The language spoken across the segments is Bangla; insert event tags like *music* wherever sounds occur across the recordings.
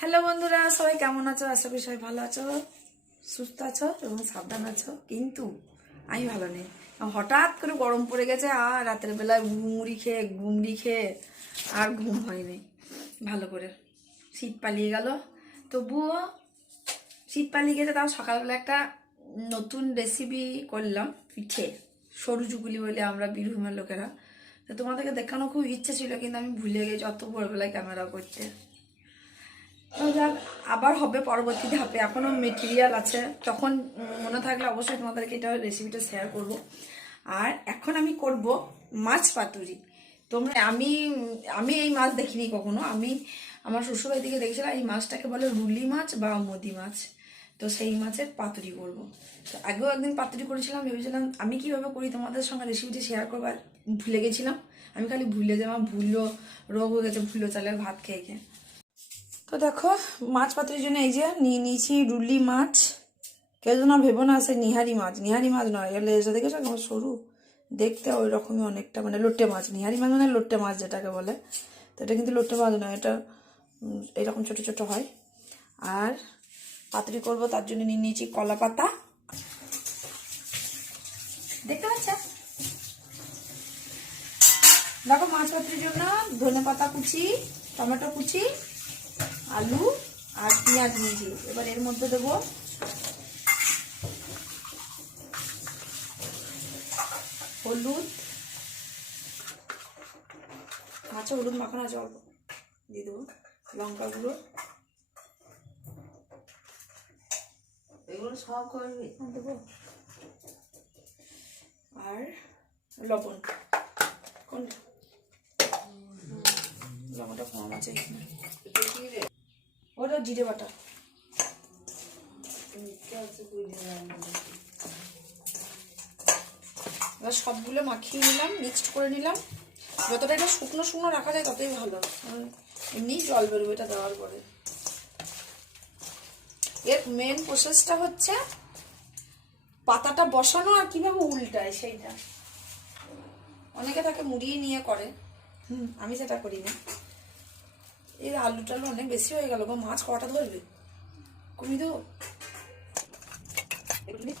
হ্যালো বন্ধুরা, সবাই কেমন আছো? আশা করি সবাই ভালো আছো, সুস্থ আছো এবং সাবধান আছো। কিন্তু আমি ভালো নেই। হঠাৎ করে গরম পড়ে গেছে আর রাতের বেলায় মুড়ি খেয়ে, ঘুমড়ি খেয়ে আর ঘুম হয়নি। ভালো করে। শীত পালিয়ে গেল। তবুও শীত পালিয়ে গেছে, তাও সকালবেলা একটা নতুন রেসিপি করলাম, পিঠে। সরু চুগুলি বলে আমরা বীরভূমের লোকেরা। তো তোমাদেরকে দেখানো খুব ইচ্ছে ছিল, কিন্তু আমি ভুলে গেছি, অত ভোরবেলায় ক্যামেরা করতে। যাক, আবার হবে পরবর্তী ধাপে। এখনও মেটেরিয়াল আছে। তখন মনে থাকলে অবশ্যই তোমাদেরকে এটা রেসিপিটা শেয়ার করব। আর এখন আমি করব মাছ পাতুরি। তোমরা আমি আমি এই মাছ দেখিনি কখনো। আমি আমার শ্বশুরবাড়ি থেকে দেখেছিলাম এই মাছটাকে বলে রুলি মাছ বা মদি মাছ। তো সেই মাছের পাতুরি করব। তো আগেও একদিন পাতুরি করেছিলাম ভেবেছিলাম আমি কীভাবে করি তোমাদের সঙ্গে রেসিপিটি শেয়ার করবার ভুলে গেছিলাম। আমি খালি ভুলে যে আমার ভুলো রোগ হয়ে গেছে ভুলো চালের ভাত খেয়ে খেয়ে। তো দেখো, মাছ পাতুরির জন্য এই যে নিয়ে নিয়েছি রুলি মাছ। কেউ যেন ভেবো না, সে নিহারি মাছ। নিহারি মাছ নয় এগুলো এসে দেখেছ কেমন সরু? দেখতে ওই রকমই অনেকটা মানে লোট্টে মাছ। নিহারি মাছ মানে লোট্টে মাছ যেটাকে বলে। তো এটা কিন্তু লোট্টে মাছ নয়, এটা এরকম ছোট ছোট হয়। আর পাতুরি করব, তার জন্য নিয়ে নিয়েছি কলা পাতা। দেখতে পাচ্ছ? দেখো, মাছ পাতুরির জন্য ধনে পাতা কুচি, টমেটো কুচি আলু আর পেঁয়াজ নিয়েছি। এবার এর মধ্যে দেবো হলুদ। মাছে হলুদ মাখানো আছে অল্প দিয়ে দেবো লঙ্কা গুঁড়ো। এগুলো সব করবি? দেবো। আর লবণ। কোনটা? লবণটা কম আছে। এখানে ওটা জিরে বাটা। এবার সবগুলো মাখিয়ে নিলাম মিক্সড করে নিলাম। যতটা এটা শুকনো শুকনো রাখা যায় ততই ভালো। এমনি জল বেরোবে এটা দেওয়ার পরে। এর মেন প্রসেসটা হচ্ছে পাতাটা বসানো আর কীভাবে উল্টায় সেইটা। অনেকে তাকে মুড়িয়ে নিয়ে করে। হুম, আমি সেটা করি না এর আলু টালু অনেক বেশি হয়ে গেল মাছ কটা ধরবে? কমি দেবো আমি?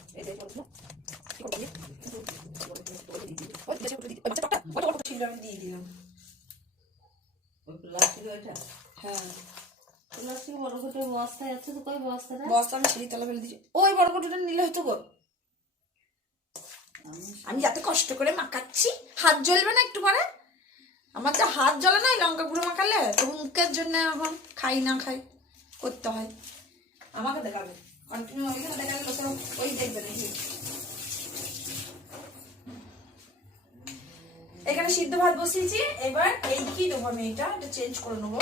করে দিয়ে বস্তা আমি ফেলে দিচ্ছি। ওই নিলে গো। আমি যাতে কষ্ট করে মাখাচ্ছি। হাত জ্বলবে না একটু পরে? আমার তো হাত জ্বলে নাই, লঙ্কা গুঁড়ো মাখালে? তবু মুখের জন্য এখন খাই, না খাই, করতে হয়। আমাকে দেখাবে। কন্টিনিউ ওইখানে দেখালে ওই দেখবে নাকি? এখানে সিদ্ধ ভাত বসিয়েছি, এবার এই কি দেবো আমি? এটা এটা চেঞ্জ করে নেব।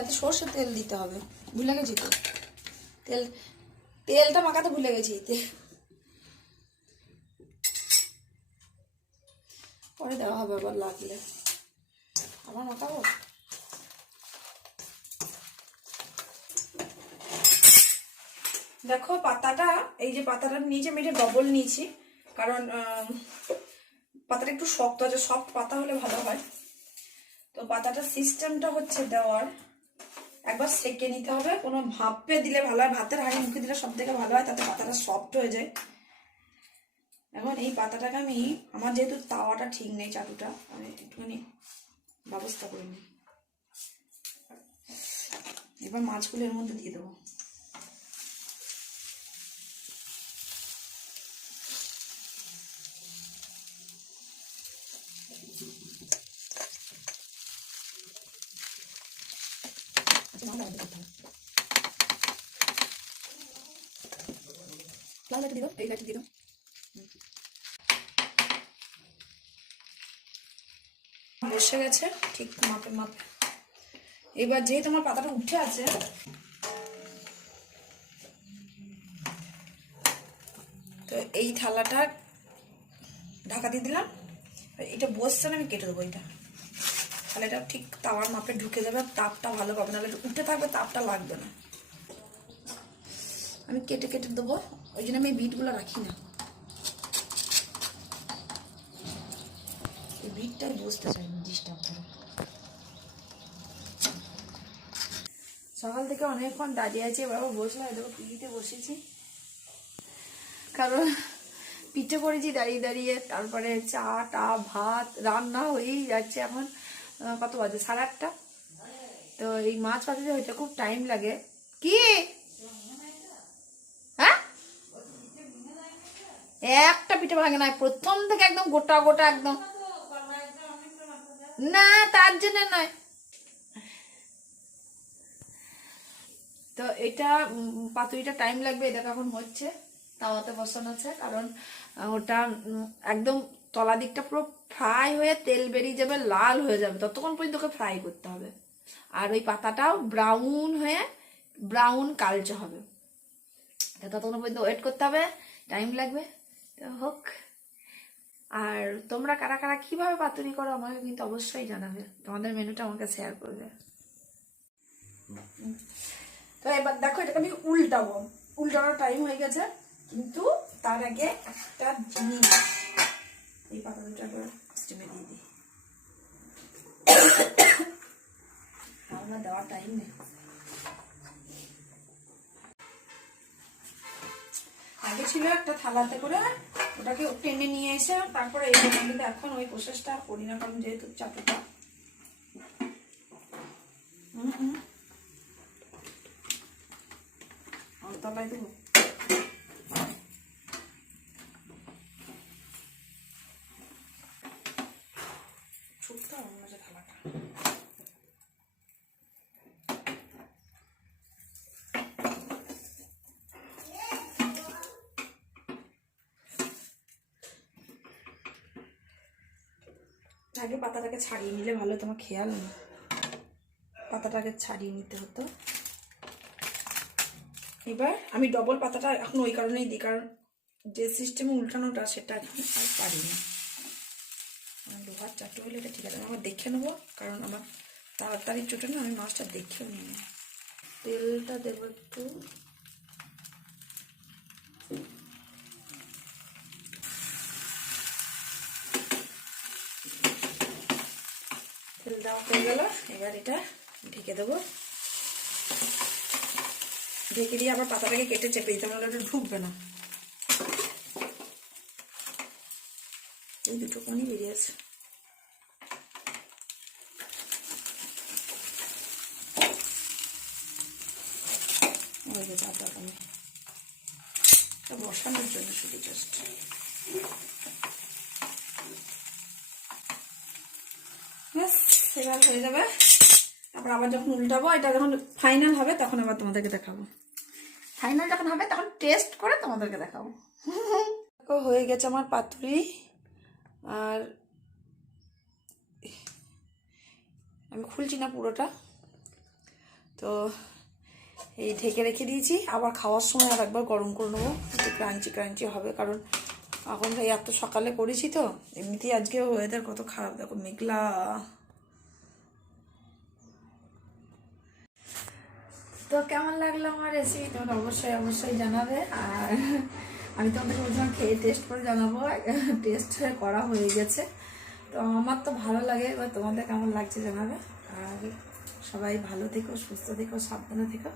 ও সর্ষে তেল দিতে হবে। ভুলে গেছি তো। তেল, তেলটা মাখাতে ভুলে গেছি। পরে দেওয়া হবে আবার লাগলে। আবার মাখাবো? দেখো, পাতাটা, এই যে পাতাটা নিচে আমি এটা ডবল নিয়েছি। কারণ পাতাটা একটু শক্ত আছে। সফট পাতা হলে ভালো হয়। তো পাতাটার সিস্টেমটা হচ্ছে দেওয়ার। একবার সেকে নিতে হবে। কোনো ভাপে দিলে ভালো হয়, ভাতের হাঁড়ি মুখে দিলে সব থেকে ভালো হয়, তাতে পাতাটা সফট হয়ে যায়। এখন এই পাতাটাকে আমি, আমার যেহেতু তাওয়াটা ঠিক নেই চাটুটা, আমি একটুখানি ব্যবস্থা করে নিই। এবার মাছগুলো এর মধ্যে দিয়ে দেবো। লাল লাইট দিল এই লাইট দিল বসে গেছে, ঠিক মাপে মাপে। এবার যেহেতু আমার পাতাটা উঠে আছে, তো এই থালাটা ঢাকা দিয়ে দিলাম। এটা বসছে না, আমি কেটে দেবো এটা। তাহলে এটা ঠিক তাওয়ার মাপে ঢুকে যাবে তাপটা ভালো পাবে, নাহলে উঠে থাকবে, তাপটা লাগবে না। আমি কেটে কেটে দেবো। ওই জন্য আমি বিটগুলো রাখি না। এই বিটটাই বসতে চাই ডিস্টার্ব করে। সকাল থেকে অনেকক্ষণ দাঁড়িয়ে আছি, এবার আবার বসলাম দেখো পিড়িতে বসেছি। কারণ পিঠে করেছি দাঁড়িয়ে দাঁড়িয়ে, তারপরে চা, টা, ভাত, রান্না হয়েই যাচ্ছে এখন কত বাজে? সাড়ে আটটা? তো এই মাছ পাতাতে হইতে খুব টাইম লাগে। কি হ্যাঁ একটা পিঠে ভাঙে না প্রথম থেকে একদম গোটা গোটা একদম। না, তার জন্য নয়। তো এটা পাতুরিটা টাইম লাগবে এটা এখন হচ্ছে, তাওয়াতে বসানো আছে, কারণ ওটা একদম তলা দিকটা পুরো ফ্রাই হয়ে তেল বেরিয়ে যাবে, লাল হয়ে যাবে, ততক্ষণ পর্যন্ত ওকে ফ্রাই করতে হবে। আর ওই পাতাটাও ব্রাউন হয়ে ব্রাউন কালচে হবে। ততক্ষণ পর্যন্ত ওয়েট করতে হবে টাইম লাগবে। হোক। আর তোমরা কারা কারা কীভাবে পাতুরি করো আমাকে কিন্তু অবশ্যই জানাবে। তোমাদের মেনুটা আমাকে শেয়ার করবে। তো এবার দেখো, এটাকে আমি উল্টাবো। উল্টানোর টাইম হয়ে গেছে। কিন্তু তার আগে একটা জিনিস। এই পাতা দুটাকে স্টিমে দিয়ে দিই। *coughs* আমার দেওয়ার টাইম নেই। ছিল একটা থালাতে করে। ওটাকে টেনে নিয়ে এসে তারপরে এই এখন ওই প্রসেসটা করি না কারণ যেহেতু চাটুটা। হুম হুম। তলায় দেবো ছুটতে হবে মনে হচ্ছে থালাটা আগে পাতাটাকে ছাড়িয়ে নিলে ভালো, তোমার খেয়াল নেই। পাতাটাকে ছাড়িয়ে নিতে হতো। এবার আমি ডবল পাতাটা এখন ওই কারণেই দিই, কারণ যে সিস্টেমে উল্টানোটা সেটা এখন আর পারি না। লোহার চারটে হলে এটা ঠিক আছে, আমি আবার দেখে নেব, কারণ আমার তাড়াতাড়ি চোটে না, আমি মাছটা দেখেও নিই তেলটা দেবো একটু। তেল দেওয়া হয়ে গেল। এবার এটা ঢেকে দেবো। ঢেকে দিয়ে আবার পাতাটাকে কেটে চেপে দিতে নাহলে ওটা ঢুকবে না। এই দুটো কোনই বেরিয়ে আছে। বসানোর জন্য শুধু জাস্ট এবার হয়ে যাবে। তারপর আবার যখন উল্টাবো এটা যখন ফাইনাল হবে তখন আবার তোমাদেরকে দেখাবো। ফাইনাল যখন হবে তখন টেস্ট করে তোমাদেরকে দেখাবো। দেখো, হয়ে গেছে আমার পাতুরি। আর আমি খুলছি না পুরোটা। তো এই ঢেকে রেখে দিয়েছি। আবার খাওয়ার সময় আর একবার গরম করে নেব। একটু ক্রাঞ্চি ক্রাঞ্চি হবে কারণ এখন এই এত সকালে করেছি তো এমনিতেই আজকে ওয়েদার কত খারাপ দেখো মেঘলা। তো কেমন লাগল আমার রেসিপি তোমরা অবশ্যই অবশ্যই জানাবে। আর আমি তোমাদের বলছিলাম খেয়ে টেস্ট করে জানাব। *laughs* টেস্ট করা হয়ে গেছে। তো আমার তো ভালো লাগে, এবার তোমাদের কেমন লাগছে জানাবে। আর সবাই ভালো থেকো, সুস্থ থেকো, সাবধানে থেকো।